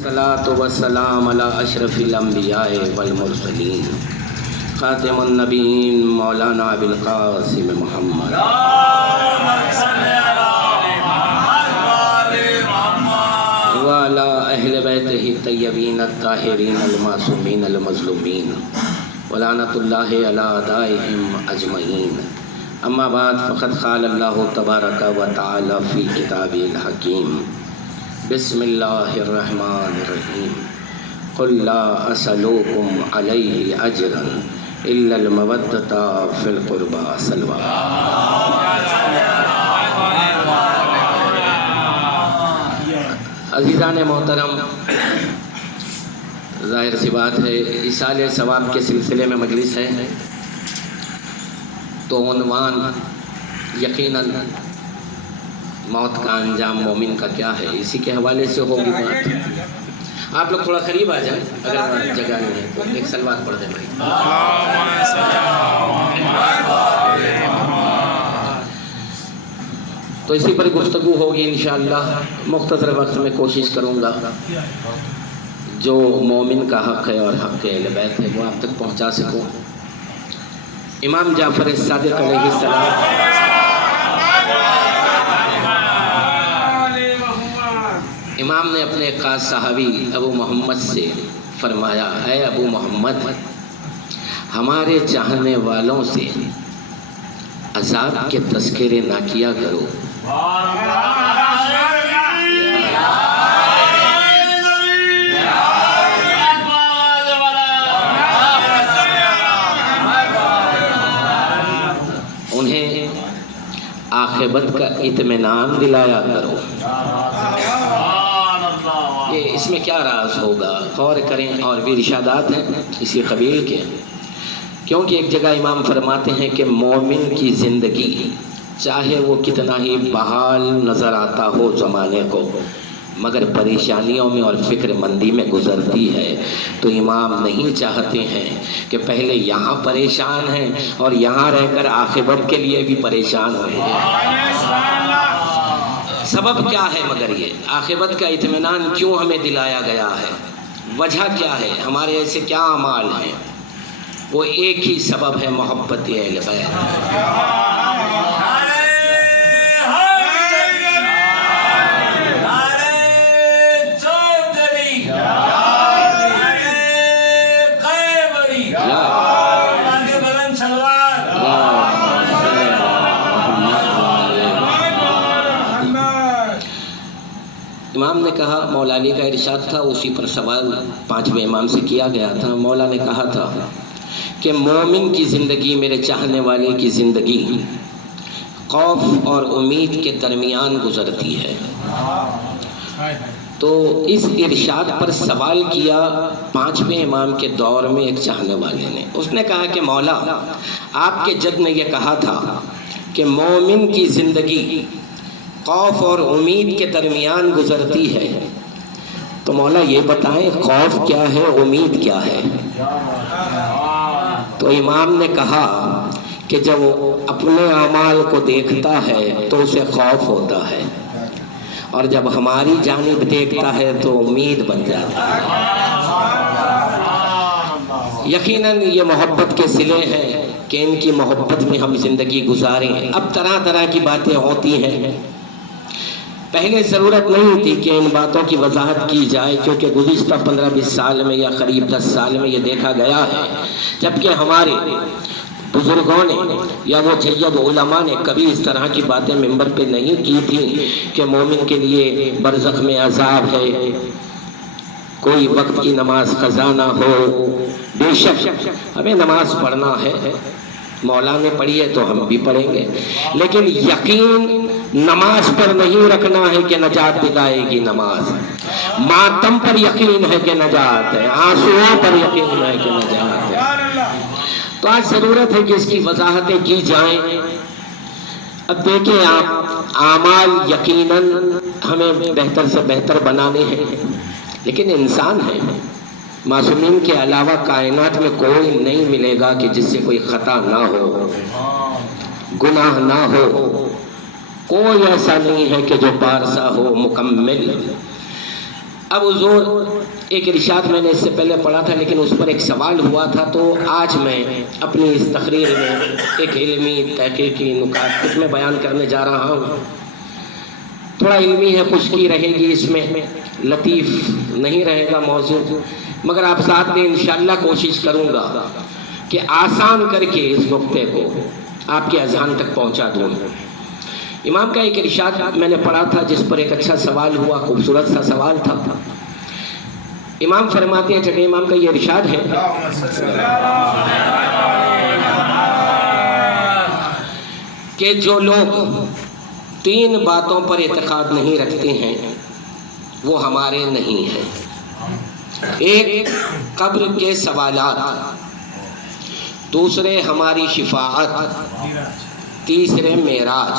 الصلاۃ والسلام علی اشرف الانبیاء والمرسلین خاتم النبیین مولانا ابی القاسم محمد وعلی اہل بیتہ الطیبین الطاہرین المعصومین المظلومین ولعنۃ اللہ علی اعدائہم اجمعین. اما بعد فقد قال اللہ تبارک و تعالی فی کتابہ الحکیم. بسم اللہ الرحمن الرحیم. قل لا اسألوکم علیہ اجرا الا المودۃ فی القربى صلوات. عزیزان محترم، ظاہر سی بات ہے ایصال ثواب کے سلسلے میں مجلس ہے تو عنوان یقیناً موت کا انجام مومن کا کیا ہے، اسی کے حوالے سے ہوگی بات. آپ لوگ تھوڑا قریب آ جائیں، اگر جگہ نہیں ہے تو ایک سلوات پڑھ دیں بھائی. تو اسی پر گفتگو ہوگی انشاءاللہ. مختصر وقت میں کوشش کروں گا جو مومن کا حق ہے اور حق اہل بیت ہے وہ آپ تک پہنچا سکوں. امام جعفر صادق علیہ السلام امام نے اپنے ایک خاص صحابی ابو محمد سے فرمایا، اے ابو محمد، ہمارے چاہنے والوں سے عذاب کے تذکرے نہ کیا کرو. انہیں عاقبت کا اطمینان دلایا کرو. یہ اس میں کیا راز ہوگا، غور کریں. اور بھی ارشادات ہیں اسی قبیل کے، کیونکہ ایک جگہ امام فرماتے ہیں کہ مومن کی زندگی چاہے وہ کتنا ہی بحال نظر آتا ہو زمانے کو، مگر پریشانیوں میں اور فکر مندی میں گزرتی ہے. تو امام نہیں چاہتے ہیں کہ پہلے یہاں پریشان ہیں اور یہاں رہ کر عاقبت کے لیے بھی پریشان ہوئے. سبب کیا ہے مگر یہ عاقبت کا اطمینان کیوں ہمیں دلایا گیا ہے، وجہ کیا ہے، ہمارے ایسے کیا اعمال ہیں؟ وہ ایک ہی سبب ہے، محبت اہل بیت. امام نے کہا، مولا علی کا ارشاد تھا، اسی پر سوال پانچویں امام سے کیا گیا تھا. مولا نے کہا تھا کہ مومن کی زندگی، میرے چاہنے والے کی زندگی خوف اور امید کے درمیان گزرتی ہے. تو اس ارشاد پر سوال کیا پانچویں امام کے دور میں ایک چاہنے والے نے. اس نے کہا کہ مولا، آپ کے جد نے یہ کہا تھا کہ مومن کی زندگی خوف اور امید کے درمیان گزرتی ہے، تو مولا یہ بتائیں خوف کیا ہے، امید کیا ہے؟ تو امام نے کہا کہ جب وہ اپنے اعمال کو دیکھتا ہے تو اسے خوف ہوتا ہے، اور جب ہماری جانب دیکھتا ہے تو امید بن جاتا ہے. یقیناً یہ محبت کے صلے ہیں کہ ان کی محبت میں ہم زندگی گزاریں. اب طرح طرح کی باتیں ہوتی ہیں، پہلے ضرورت نہیں تھی کہ ان باتوں کی وضاحت کی جائے، کیونکہ گزشتہ 15-20 سال میں یا قریب 10 سال میں یہ دیکھا گیا ہے، جبکہ ہمارے بزرگوں نے یا وہ جید علماء نے کبھی اس طرح کی باتیں ممبر پہ نہیں کی تھیں کہ مومن کے لیے برزخ میں عذاب ہے، کوئی وقت کی نماز قضا نہ ہو. بے شک ہمیں نماز پڑھنا ہے، مولا نے پڑھی ہے تو ہم بھی پڑھیں گے، لیکن یقین نماز پر نہیں رکھنا ہے کہ نجات دلائے گی نماز. ماتم پر یقین ہے کہ نجات ہے، آنسوؤں پر یقین ہے کہ نجات ہے. تو آج ضرورت ہے کہ اس کی وضاحتیں کی جائیں. اب دیکھیں آپ، اعمال یقیناً ہمیں بہتر سے بہتر بنانے ہیں، لیکن انسان ہے، معصومین کے علاوہ کائنات میں کوئی نہیں ملے گا کہ جس سے کوئی خطا نہ ہو، گناہ نہ ہو. کوئی ایسا نہیں ہے کہ جو پارسا ہو مکمل. اب حضور ایک ارشاد میں نے اس سے پہلے پڑھا تھا لیکن اس پر ایک سوال ہوا تھا، تو آج میں اپنی اس تقریر میں ایک علمی تحقیقی نکات کچھ میں بیان کرنے جا رہا ہوں۔ تھوڑا علمی ہے، خشکی رہے گی اس میں، لطیف نہیں رہے گا موضوع، مگر آپ ساتھ میں انشاءاللہ کوشش کروں گا کہ آسان کر کے اس نقطے کو آپ کے اذہان تک پہنچا دوں۔ امام کا ایک ارشاد میں نے پڑھا تھا جس پر ایک اچھا سوال ہوا، خوبصورت سا سوال تھا۔ امام فرماتے ہیں، چھٹے امام کا یہ ارشاد ہے کہ جو لوگ 3 باتوں پر اعتقاد نہیں رکھتے ہیں وہ ہمارے نہیں ہیں۔ ایک، قبر کے سوالات، دوسرے ہماری شفاعت، تیسرے معراج۔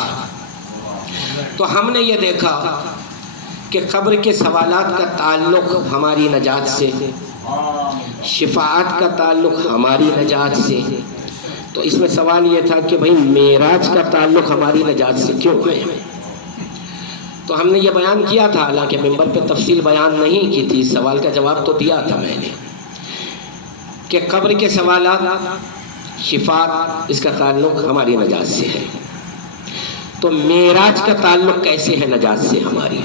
تو ہم نے یہ دیکھا کہ قبر کے سوالات کا تعلق ہماری نجات سے، شفاعت کا تعلق ہماری نجات سے، تو اس میں سوال یہ تھا کہ بھئی معراج کا تعلق ہماری نجات سے کیوں ہے؟ تو ہم نے یہ بیان کیا تھا، حالانکہ ممبر پہ تفصیل بیان نہیں کی تھی، سوال کا جواب تو دیا تھا میں نے کہ قبر کے سوالات، شفاعت، اس کا تعلق ہماری نجات سے ہے۔ تو معراج کا تعلق کیسے ہے نجات سے ہماری؟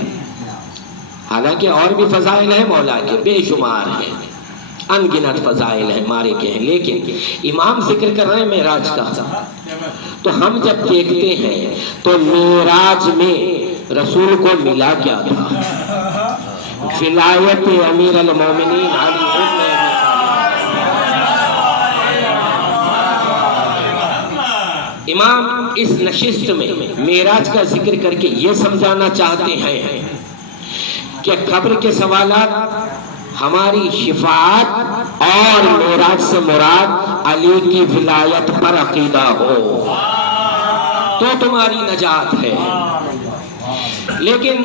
حالانکہ اور بھی فضائل ہیں مولا کے، بے شمار ہیں، ان گنت فضائل ہیں مارے کے ہیں، لیکن امام ذکر کر رہے ہیں معراج کا۔ تو ہم جب دیکھتے ہیں تو معراج میں رسول کو ملا کیا تھا؟ ولایت امیر المومنین علی ابن امام اس نشست میں معراج کا ذکر کر کے یہ سمجھانا چاہتے ہیں کہ قبر کے سوالات ہماری شفاعت اور معراج سے مراد علی کی ولایت پر عقیدہ ہو تو تمہاری نجات ہے۔ لیکن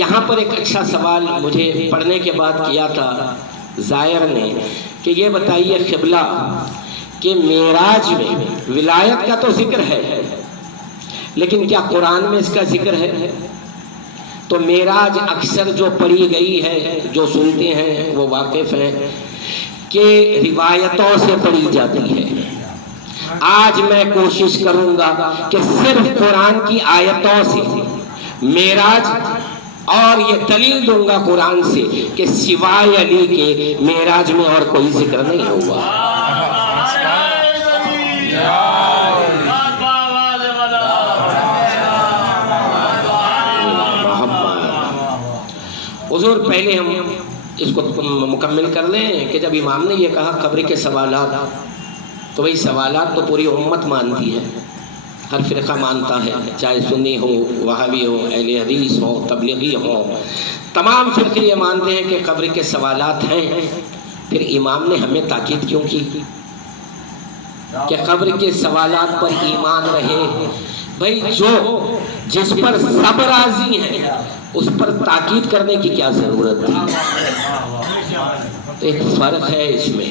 یہاں پر ایک اچھا سوال مجھے پڑھنے کے بعد کیا تھا زائر نے کہ یہ بتائیے قبلہ کہ معراج میں ولایت کا تو ذکر ہے لیکن کیا قرآن میں اس کا ذکر ہے؟ تو معراج اکثر جو پڑھی گئی ہے، جو سنتے ہیں وہ واقف ہیں کہ روایتوں سے پڑھی جاتی ہے۔ آج میں کوشش کروں گا کہ صرف قرآن کی آیتوں سے معراج، اور یہ دلیل دوں گا قرآن سے کہ سوائے علی کے معراج میں اور کوئی ذکر نہیں ہوا۔ حضور پہلے ہم اس کو مکمل کر لیں کہ جب امام نے یہ کہا قبر کے سوالات، تو وہی سوالات تو پوری امت مانتی ہے، ہر فرقہ مانتا ہے، چاہے سنی ہو، وہابی ہو، اہل حدیث ہو، تبلیغی ہو، تمام فرقے یہ مانتے ہیں کہ قبر کے سوالات ہیں۔ پھر امام نے ہمیں تاکید کیوں کی کہ قبر کے سوالات پر ایمان رہے؟ بھئی جس پر سب راضی ہیں اس پر تاکید کرنے کی کیا ضرورت تھی؟ ایک فرق ہے اس میں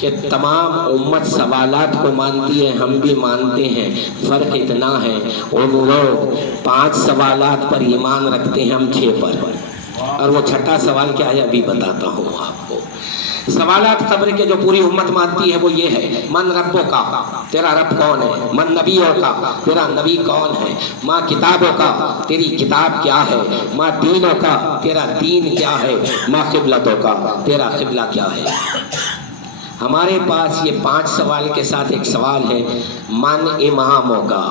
کہ تمام امت سوالات کو مانتی ہے، ہم بھی مانتے ہیں، فرق اتنا ہے وہ لوگ 5 سوالات پر ایمان رکھتے ہیں، ہم 6 پر، اور وہ چھٹا سوال کیا ہے ابھی بتاتا ہوں آپ کو۔ سوالات قبر کے جو پوری امت مانتی ہے وہ یہ ہے: من ربوں کا، تیرا رب کون ہے؟ من نبیوں کا، تیرا نبی کون ہے؟ ماں کتابوں کا، تیری کتاب کیا ہے؟ ماں دینوں کا، تیرا دین کیا ہے؟ ماں قبلتوں کا، تیرا قبلہ کیا ہے؟ ہمارے پاس یہ 5 سوال کے ساتھ ایک سوال ہے: من اماموں کا،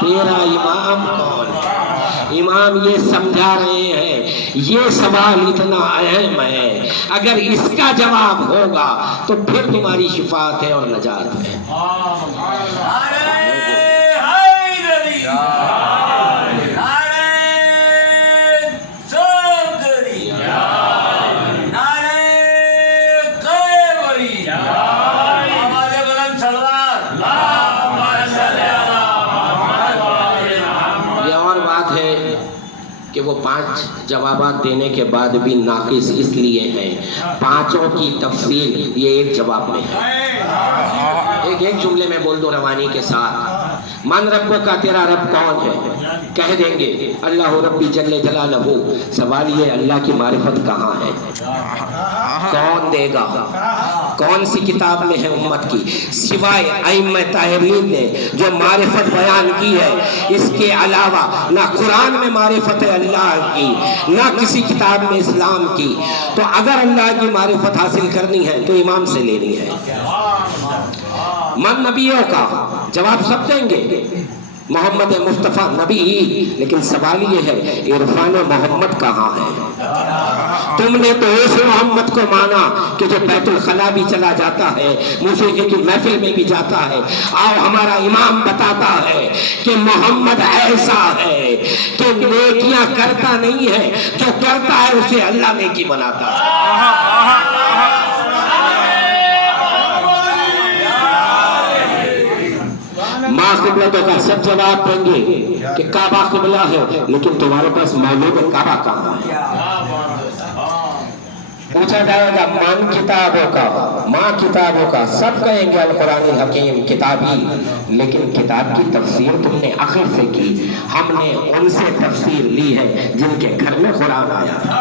تیرا امام کون ہے؟ امام یہ سمجھا رہے ہیں یہ سوال اتنا اہم ہے، اگر اس کا جواب ہوگا تو پھر تمہاری شفاعت ہے اور نجات ہے۔ کہ وہ 5 جوابات دینے کے بعد بھی ناقص اس لیے ہیں، 5 کی تفصیل یہ ایک جواب میں ہے۔ ایک جملے میں بول دو روانی کے ساتھ من ربوں کا تیرا رب کون ہے؟ کہہ دیں گے اللہ ربی جل جلالہ. سوال یہ اللہ کی معرفت کہاں ہے؟ کون دے گا؟ کون سی کتاب میں ہے امت کی سوائے ائمہ طاہرین نے جو معرفت بیان کی ہے؟ اس کے علاوہ نہ قرآن میں معرفت ہے اللہ کی، نہ کسی کتاب میں اسلام کی. تو اگر اللہ کی معرفت حاصل کرنی ہے تو امام سے لینی ہے. من نبیوں کا جواب سب دیں گے، محمد مصطفیٰ نبی، لیکن سوال یہ ہے عرفان محمد کہاں ہے؟ تم نے تو اس محمد کو مانا کہ جو بیت الخلا بھی چلا جاتا ہے، موسیقی کی محفل میں بھی جاتا ہے. آؤ ہمارا امام بتاتا ہے کہ محمد ایسا ہے کہ نیکیاں کرتا نہیں ہے، جو کرتا ہے اسے اللہ نیکی بناتا ہے. ماں قبلتوں کا سب جواب دیں گے کہ کعبہ قبلہ ہے، لیکن تمہارے پاس معلوم ہے کعبہ کہاں ہے؟ پوچھا جائے گا من کتابوں کا، ماں کتابوں کا، سب کہیں گے القرآن الحکیم کتابی، لیکن کتاب کی تفسیر تم نے آخر سے کی. ہم نے ان سے تفسیر لی ہے جن کے گھر میں قرآن آیا تھا.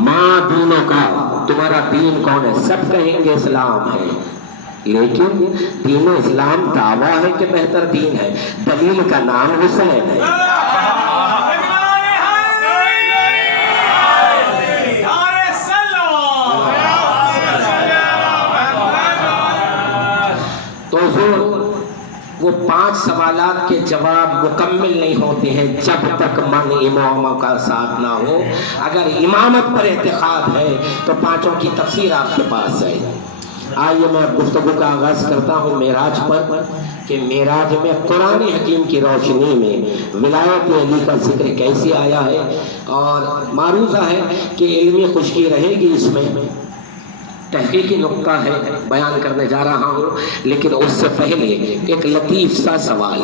ماں دینوں کا، تمہارا دین کون ہے؟ سب کہیں گے اسلام ہے، لیکن دین اسلام دعویٰ ہے کہ بہتر دین ہے. دلیل کا نام حسین ہے. تو وہ 5 سوالات کے جواب مکمل نہیں ہوتے ہیں جب تک من اماموں کا ساتھ نہ ہو. اگر امامت پر اعتقاد ہے تو 5 کی تفسیر آپ کے پاس ہے. آئیے میں گفتگو کا آغاز کرتا ہوں معراج پر، کہ معراج میں قرآن حکیم کی روشنی میں ولایت علی کا ذکر کیسے آیا ہے. اور معروضہ ہے کہ علمی خشکی رہے گی، اس میں تحقیقی نقطہ ہے، بیان کرنے جا رہا ہوں. لیکن اس سے پہلے ایک لطیف سا سوال.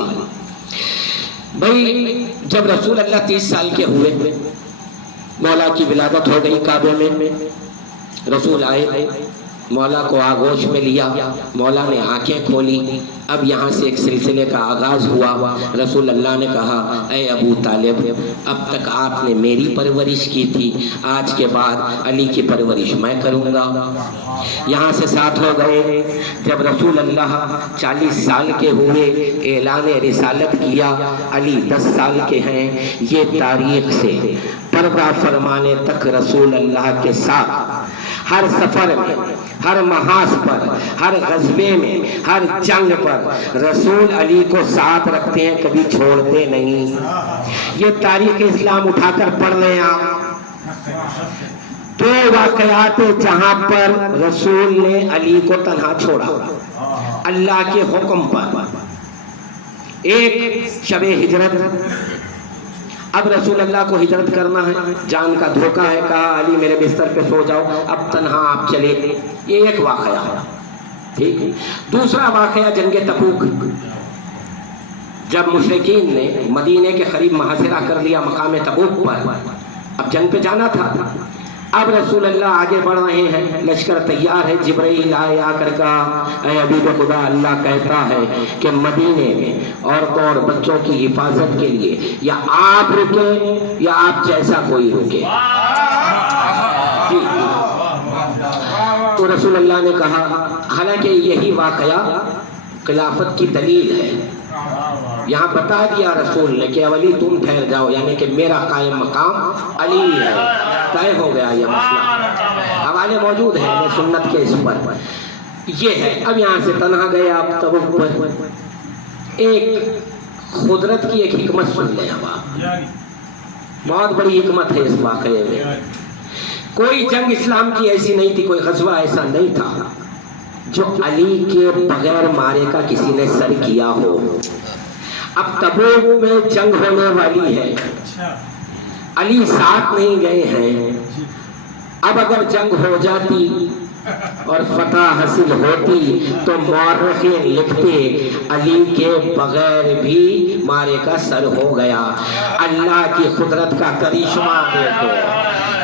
بھائی جب رسول اللہ 30 سال کے ہوئے، مولا کی ولادت ہو گئی کعبے میں، رسول آئے، مولا کو آغوش میں لیا، مولا نے آنکھیں کھولی. اب یہاں سے ایک سلسلے کا آغاز ہوا. رسول اللہ نے کہا اے ابو طالب، اب تک آپ نے میری پرورش کی تھی، آج کے بعد علی کی پرورش میں کروں گا. یہاں سے ساتھ ہو گئے. جب رسول اللہ 40 سال کے ہوئے، اعلان رسالت کیا. علی 10 سال کے ہیں. یہ تاریخ سے پردہ فرمانے تک رسول اللہ کے ساتھ ہر سفر میں، ہر محاذ پر، ہر غزوے میں، ہر جنگ پر رسول علی کو ساتھ رکھتے ہیں، کبھی چھوڑتے نہیں. یہ تاریخ اسلام اٹھا کر پڑھ لیں آپ. 2 واقعات جہاں پر رسول نے علی کو تنہا چھوڑا اللہ کے حکم پر. ایک شب ہجرت، اب رسول اللہ کو ہجرت کرنا ہے، جان کا دھوکہ ہے، کہا علی میرے بستر پہ سو جاؤ، اب تنہا آپ چلے. یہ ایک واقعہ ہے، ٹھیک. دوسرا واقعہ جنگ تبوک، جب مشرکین نے مدینے کے قریب محاصرہ کر لیا مقام تبوک پر، اب جنگ پہ جانا تھا. اب رسول اللہ آگے بڑھ رہے ہیں، لشکر تیار ہے. جبرائیل آئے، آ کر کہا اے حبیب خدا، اللہ کہتا ہے کہ مدینے میں عورتوں اور بچوں کی حفاظت کے لیے یا آپ رکیں یا آپ جیسا کوئی رکے. تو رسول اللہ نے کہا، حالانکہ یہی واقعہ خلافت کی دلیل ہے، یہاں بتا دیا رسول نے کہ علی تم ٹھہر جاؤ، یعنی کہ میرا قائم مقام علی ہے. طے ہو گیا یہ مسئلہ. حوالے موجود ہیں سنت کے اس پر. یہ ہے. اب یہاں سے تنہا گیا. اب تبوک پر ایک قدرت کی ایک حکمت سن لیں. اب آپ، بہت بڑی حکمت ہے اس واقعے میں. کوئی جنگ اسلام کی ایسی نہیں تھی، کوئی غزوہ ایسا نہیں تھا جو علی کے بغیر مارے کا کسی نے سر کیا ہو. اب تبوک میں جنگ ہونے والی ہے، علی ساتھ نہیں گئے ہیں. اب اگر جنگ ہو جاتی اور فتح حاصل ہوتی تو مورخین لکھتے علی کے بغیر بھی مارے کا سر ہو گیا. اللہ کی قدرت کا کرشمہ دیکھو.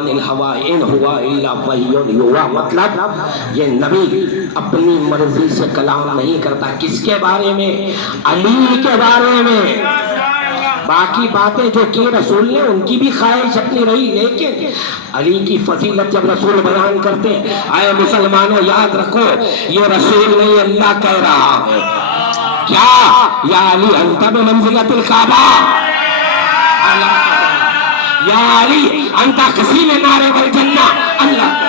عن الہوا ان ہوا الا وحی یوحی، مطلب یہ نبی اپنی مرضی سے کلام نہیں کرتا. کس کے بارے میں؟ علی کے بارے میں. باقی باتیں جو کی رسول نے ان کی بھی خواہش اپنی رہی، لیکن علی کی فضیلت جب رسول بیان کرتے ہیں، اے مسلمانوں یاد رکھو یہ رسول نہیں اللہ کہہ رہا ہے. کیا یا علی انت بمنزلۃ الکعبہ، یا علی انت قسیم نار والجنہ، اللہ کہہ رہا ہے.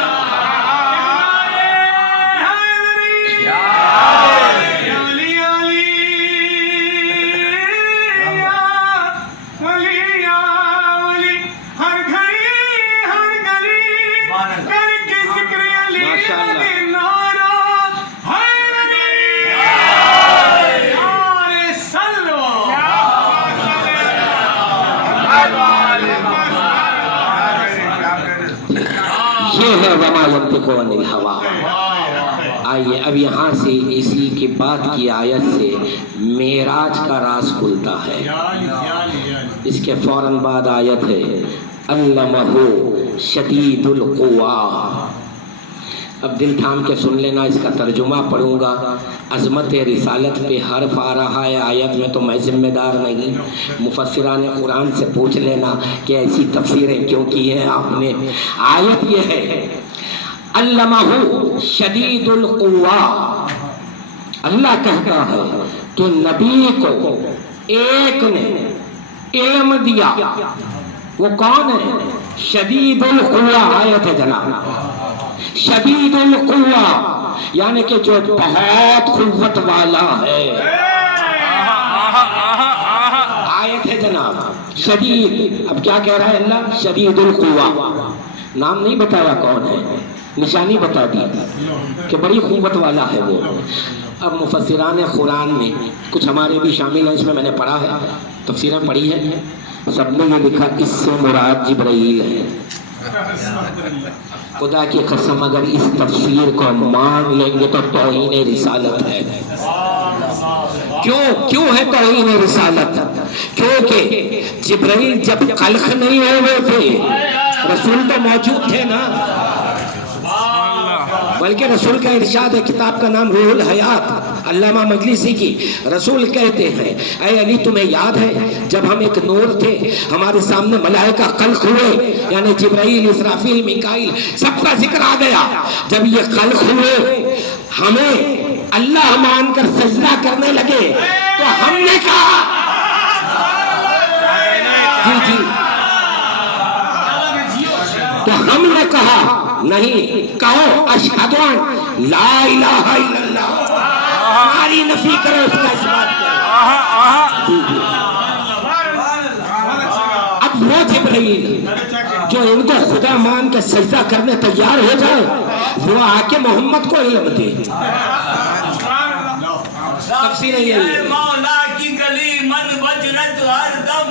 یہ ہے وما ینطق عن الہوا. آئیے اب یہاں سے اسی کے بعد کی آیت سے معراج کا راز کھلتا ہے. اس کے فوراً بعد آیت ہے علمہ شدید القویٰ. اب دل تھام کے سن لینا، اس کا ترجمہ پڑھوں گا. عظمت رسالت پہ حرف آ رہا ہے آیت میں تو میں ذمہ دار نہیں. مفسران قرآن سے پوچھ لینا کہ ایسی تفسیریں کیوں کی ہیں آپ نے. آیت یہ ہے علمہ شدید القویٰ. اللہ کہتا ہے کہ نبی کو ایک نے علم دیا. وہ کون ہے؟ شدید القویٰ. آیت ہے جناب شدید القویٰ، یعنی کہ جو بہت قوت والا ہے. آیت ہے جناب شدید. اب کیا کہہ رہا ہے اللہ؟ شدید القویٰ. نام نہیں بتایا کون ہے، نشانی بتا دی کہ بڑی قوت والا ہے وہ. اب مفسران قرآن میں کچھ ہمارے بھی شامل ہیں، اس میں نے پڑھا ہے، تفسیریں پڑھی ہے. سب نے یہ لکھا اس سے مراد جبرائیل ہے. خدا کی قسم اگر اس تفسیر کو مان لیں گے تو توہین رسالت ہے. کیوں ہے توہین رسالت؟ کیونکہ جبرائیل جب خلق نہیں ہوئے تھے رسول تو موجود تھے نا. بلکہ رسول کا ارشاد ہے، کتاب کا نام روح الحیات علامہ مجلسی کی. رسول کہتے ہیں اے علی تمہیں یاد ہے جب ہم ایک نور تھے، ہمارے سامنے ملائکہ خلق ہوئے، یعنی جبرائیل، اسرافیل، میکائیل، سب کا ذکر آ گیا. جب یہ خلق ہوئے ہمیں اللہ مان کر سجدہ کرنے لگے تو ہم نے کہا جی تو ہم نے کہا نہیں، کہو اشہد ان لا الہ الا اللہ. ہماری نفی کرو، اس کا اثبات کرو. اب وہ جبرائیل جو ان کو خدا مان کے سجدہ کرنے تیار ہو جائے وہ آ کے محمد کو علم دے. تفسیر یہی ہے. مولا کی گلی من بجرت ہر دم،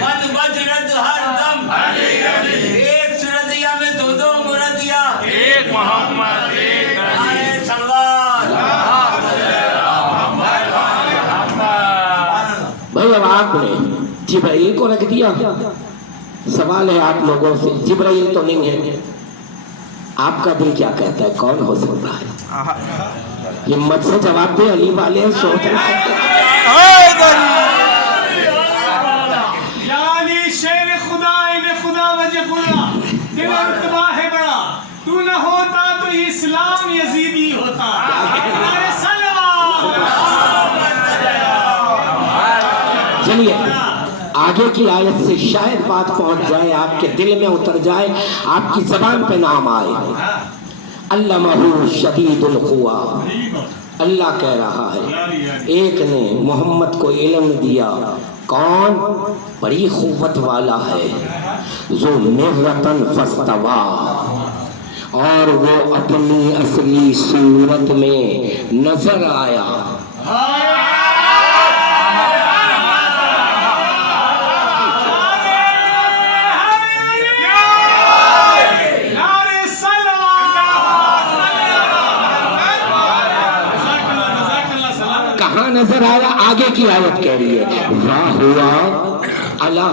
من بجرت ہر دم. ایک سردیا میں دو مرادیا، ایک محمد ایک علی سلوات. بھائی اب آپ نے جبرائیل کو رکھ دیا. سوال ہے آپ لوگوں سے، جبرائیل تو نہیں ہے، آپ کا دل کیا کہتا ہے کون ہو سکتا ہے؟ ہمت سے جواب دے. علی والے سوچ رہے یعنی شیر خدا این خدا وجہ خدا دل ارتبا ہے بڑا. تو نہ ہوتا تو اسلام یزیدی ہوتا. چلیے آگے کی آیت سے شاید بات پہنچ جائے، آپ کے دل میں اتر جائے، آپ کی زبان پہ نام آئے. علمہ شدید القویٰ. اللہ کہہ رہا ہے ایک نے محمد کو علم دیا. کون؟ بڑی قوت والا ہے. ذو مرۃ فاستویٰ، اور وہ اپنی اصلی صورت میں نظر آیا. کہاں نظر آیا؟ آگے کی آیت کہہ رہی ہے وَهُوَ عَلَىٰ